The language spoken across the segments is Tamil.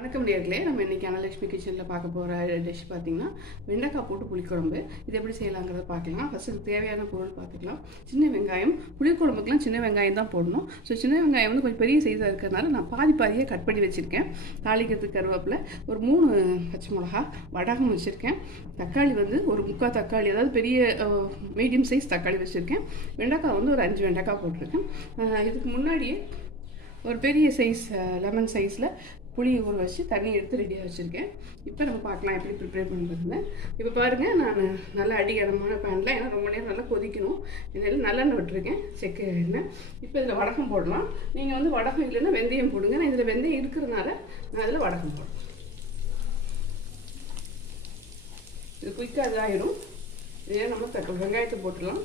வணக்கம் நேயர்களே, நம்ம இன்றைக்கி அனலட்சுமி கிச்சனில் பார்க்க போகிற டிஷ் பார்த்திங்கன்னா வெண்டைக்காய் போட்டு புளிக்குழம்பு. இது எப்படி செய்யலாங்கிறத பார்க்கலாம். ஃபஸ்ட்டு தேவையான பொருள் பார்த்துக்கலாம். சின்ன வெங்காயம், புளிக்குழம்புக்கெலாம் சின்ன வெங்காயம் தான் போடணும். ஸோ சின்ன வெங்காயம் வந்து கொஞ்சம் பெரிய சைஸாக இருக்கிறதுனால நான் பாதியாக கட் பண்ணி வச்சுருக்கேன். தாளிக்கிறதுக்கு கருவேப்பிலை, ஒரு 3 பச்சை மிளகா, வடகம் வச்சுருக்கேன். தக்காளி வந்து ஒரு 3/4 தக்காளி, அதாவது பெரிய மீடியம் சைஸ் தக்காளி வச்சுருக்கேன். வெண்டைக்காய் வந்து ஒரு 5 வெண்டைக்காய் போட்டிருக்கேன். இதுக்கு முன்னாடியே ஒரு பெரிய சைஸ் லெமன் சைஸில் புளி ஊற வச்சு தண்ணி எடுத்து ரெடியாக வச்சுருக்கேன். இப்போ நம்ம பார்க்கலாம் எப்படி ப்ரிப்பேர் பண்ணுறதுன்னு. இப்போ பாருங்கள், நான் நல்லா அடிகனமான பேனில், ஏன்னா ரொம்ப நேரம் நல்லா கொதிக்கணும், இதெல்லாம் நல்லெண்ணெய் விட்டுருக்கேன், செக்கு எண்ணெய். இப்போ இதில் வடகம் போடலாம். நீங்கள் வந்து வடகம் இல்லைன்னா வெந்தயம் போடுங்க. நான் இதில் வெந்தயம் இருக்கிறதுனால நான் இதில் வடகம் போடுறேன். இது குயிக்காக இதாகிடும். இதே நம்ம வெங்காயத்தை போட்டுடலாம்.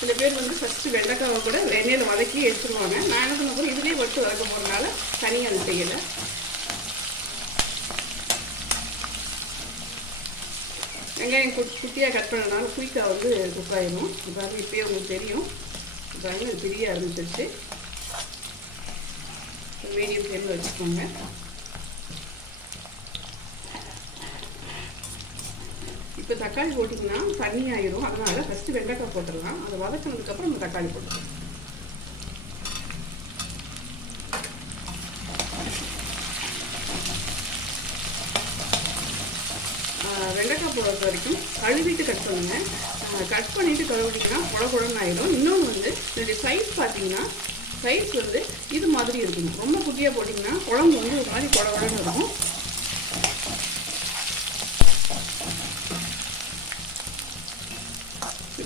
சில பேர் வந்து ஃபஸ்ட்டு வெண்டைக்காவை கூட எண்ணெயில் வதக்கி எடுத்துருவாங்க. நான் என்ன பண்ண போகிறேன், இதுலேயே வறுத்து வதக்க போகிறதுனால தனியாக அது செய்யலை. வெங்காயம் குட்டியாக கட் பண்ணனால குயிக்காக வந்து குக்காயிடும். இப்போ அது இப்போயே உங்களுக்கு தெரியும். இப்போ அது பிரிய ஆரம்பிச்சிருச்சு. மீடியம் ஃப்ளேமில் வச்சுக்கோங்க. இப்போ தக்காளி போட்டிங்கன்னா தண்ணி ஆயிரும். அதனால் ஃபஸ்ட்டு வெண்டைக்காய் போட்டுடலாம். அதை வதக்கினதுக்கப்புறம் நம்ம தக்காளி போட்டுக்கலாம். வெண்டைக்காய் போடுறது வரைக்கும் கழுவிட்டு கட் பண்ணுங்கள். கட் பண்ணிவிட்டு கழுவிட்டிங்கன்னா குடன்னு ஆயிடும். இன்னொன்று வந்து இதோடைய சைஸ் பார்த்தீங்கன்னா, சைஸ் வந்து இது மாதிரி இருக்கணும். ரொம்ப குட்டியாக போட்டிங்கன்னா குழம்பு வந்து ஒரு மாதிரி குடன்னு இருக்கும்.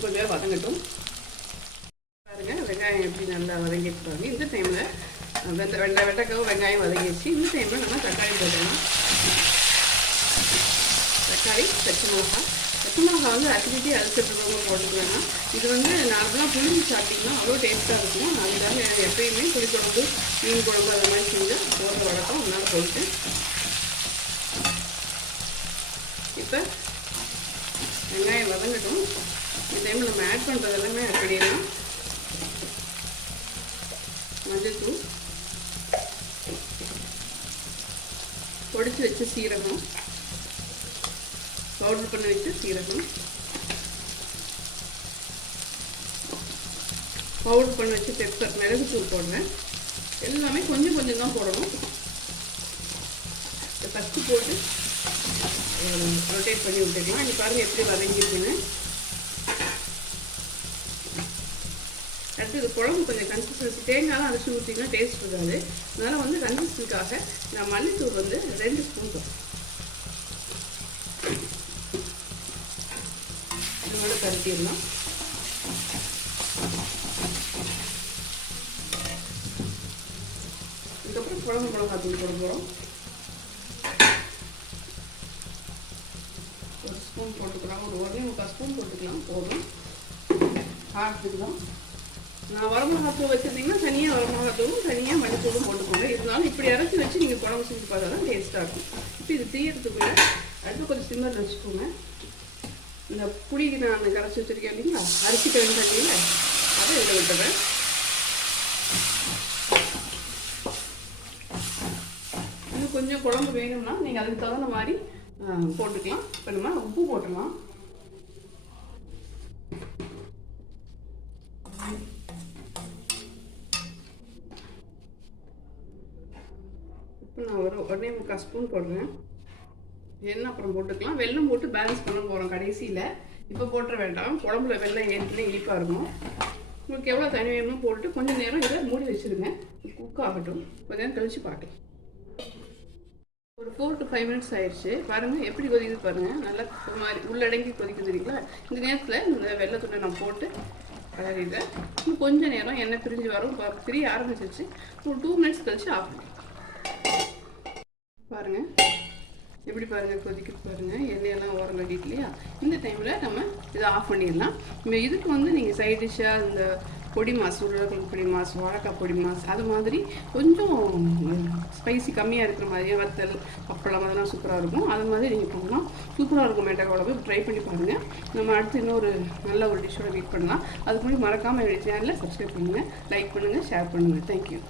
கொஞ்சம் வதங்கட்டும். பாருங்கள், வெங்காயம் எப்படி நல்லா வதங்கிட்டு. இந்த டைமில் வெண்டைக்காவும் வெங்காயம் வதங்கிடுச்சு. இந்த டைமில் நம்ம தக்காளி போடலாம். தக்காளி, பச்சை மிளகா வந்து அசிடிட்டி அரிசிட்டுறவங்க போட்டுக்கலாம். இது வந்து நார்மலாக புளிஞ்சு சாப்பிட்டிங்கன்னா அவ்வளோ டேஸ்ட்டாக இருக்கும். அதுக்காக எப்பயுமே புளிக்குழம்பு, மீன் குழம்பு அது மாதிரி செஞ்சு போடுற வழக்கம் ஒன்றால் போட்டு. இப்போ வெங்காயம் வதங்கட்டும். இந்த டைமில் நம்ம ஆட் பண்ணுறது எல்லாமே அப்படின்னா மஞ்சள்தூள், பொடிச்சு வச்ச சீரகம், பவுடர் பண்ணி வச்ச சீரகம், பவுடர் பண்ணி வச்சு பெப்பர், மிளகுத்தூள் போடுறேன். எல்லாமே கொஞ்சம் கொஞ்சம் தான் போடணும். ஃபஸ்ட்டு போட்டு ரொட்டேட் பண்ணி விட்டுக்கலாம். இங்கே பாருங்கள் எப்படி வதங்கிருக்குன்னு. அடுத்து இது குழம்பு கொஞ்சம் கன்சிஸ்டன்சி, தேங்காய்லாம் அரைச்சி ஊற்றிங்கன்னா டேஸ்ட் இருக்காது. அதனால் வந்து கன்சிஸ்டன்சிக்காக நான் மல்லித்தூள் வந்து 2 ஸ்பூன் போடுறேன். இதோட கருட்டிடலாம். இதுக்கப்புறம் குழம்பு மிளகாத்தூள் போட போகிறோம். 1 ஸ்பூன் போட்டுக்கலாம். ஒரு 1.25 ஸ்பூன் போட்டுக்கலாம், போதும். காரத்துக்கு தான். நான் வரமிளகாத்தூள் வச்சுருந்தீங்கன்னா தனியாக வரமிளகாத்தூளும் தனியாக மல்லித்தூளும் போட்டுக்கோங்க. இருந்தாலும் இப்படி அரைச்சி வச்சு நீங்கள் குழம்பு செஞ்சு பார்த்தா தான் டேஸ்ட்டாக இருக்கும். இப்போ இது தீயறதுக்குள்ளே அடுத்து கொஞ்சம் சிம்மரில் வச்சுக்கோங்க. இந்த புளிக்கு நான் கரைச்சி வச்சுருக்கேன் இல்லைங்களா, அரிசி கழுவி தண்ணியில், அதை இதில் விட்டுறேன். இன்னும் கொஞ்சம் குழம்பு வேணும்னா நீங்கள் அதுக்கு தகுந்த மாதிரி போட்டுக்கலாம். இப்போ நம்ம உப்பு போட்டுடலாம். நான் ஒரு 1.25 ஸ்பூன் போடுறேன். எண்ணெய் அப்புறம் போட்டுக்கலாம். வெல்லம் போட்டு பேலன்ஸ் பண்ண போகிறோம் கடைசியில். இப்போ போட்டுற வேண்டாம், குழம்புல வெல்லம் ஏற்கனவே இனிப்பாக இருக்கும். உங்களுக்கு எவ்வளோ தண்ணி வேணுமோ போட்டு கொஞ்சம் நேரம் இதை மூடி வச்சுருங்க. குக் ஆகட்டும். கொஞ்சம் நேரம் கழித்து பார்க்கலாம். ஒரு 4 to 5 மினிட்ஸ் ஆயிடுச்சு. பாருங்கள் எப்படி கொதிக்குது பாருங்கள். நல்லா ஒரு மாதிரி உள்ளடங்கி கொதிக்குது இல்லைங்களா. இந்த நேரத்தில் இந்த வெள்ளத்துண்டை நான் போட்டு கலரிடுறேன். இன்னும் கொஞ்சம் நேரம் எண்ணெய் பிரிஞ்சு வரும். பிரிய ஆரம்பிச்சிச்சு. ஒரு 2 மினிட்ஸ் கழிச்சு ஆஃப் பண்ணி பாருங்கள். எப்படி பாருங்கள் கொதிக்குது பாருங்கள். எண்ணெயெல்லாம் ஓரம் கட்டிட்டு இல்லையா. இந்த டைமில் நம்ம இதை ஆஃப் பண்ணிடலாம். இதுக்கு வந்து நீங்கள் சைட் டிஷ்ஷாக இந்த பொடி மாஸ், உருளைக்கிழங்கு பொடி மாஸ், வாழைக்காய் பொடி மாஸ், அது மாதிரி கொஞ்சம் ஸ்பைசி கம்மியாக இருக்கிற மாதிரியே வத்தல், அப்பளம் அதெல்லாம் சூப்பராக இருக்கும். அது மாதிரி நீங்கள் பண்ணலாம். சூப்பராக இருக்கும் வெண்டைக்காய் குழம்பு. ட்ரை பண்ணி பாருங்கள். நம்ம அடுத்து இன்னொரு நல்ல ஒரு டிஷ்ஷோட வெயிட் பண்ணலாம். அதுக்கு முன்னாடி மறக்காமல் என்னுடைய சேனலை சப்ஸ்கிரைப் பண்ணுங்கள், லைக் பண்ணுங்கள், ஷேர் பண்ணுங்கள். தேங்க்யூ.